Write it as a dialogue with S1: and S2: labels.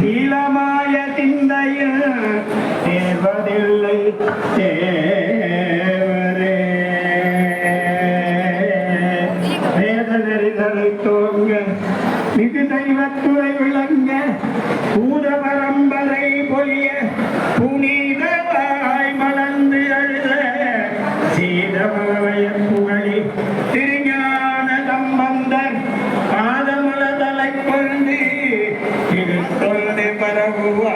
S1: சீலமாய சிந்தையில் தேர்வதில்லை தேவரே. வேத நெறிதலை தோங்க மிகு தெய்வத்துறை விளங்க பூத பரம்பரை பொழிய புனிதவாய் மலர்ந்து அழுத சீதமாய ಪರಗುವ